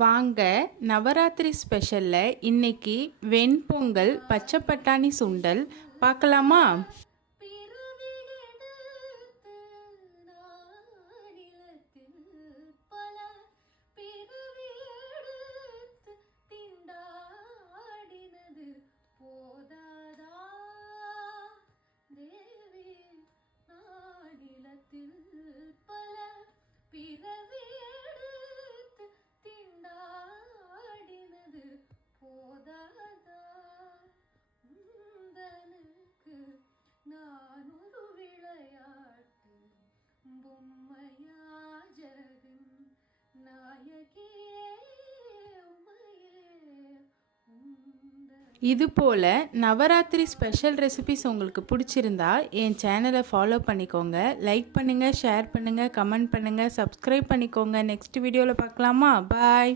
வாங்க நவராத்திரி ஸ்பெஷலில் இன்னைக்கு வெண்பொங்கல் பச்சை பட்டாணி சுண்டல் பார்க்கலாமா? இது போல் நவராத்திரி ஸ்பெஷல் ரெசிபிஸ் உங்களுக்கு பிடிச்சிருந்தா என் சேனலை ஃபாலோ பண்ணிக்கோங்க. லைக் பண்ணுங்கள் ஷேர் பண்ணுங்கள் கமெண்ட் பண்ணுங்கள் சப்ஸ்கிரைப் பண்ணிக்கோங்க. நெக்ஸ்ட் வீடியோவில் பார்க்கலாமா? பாய்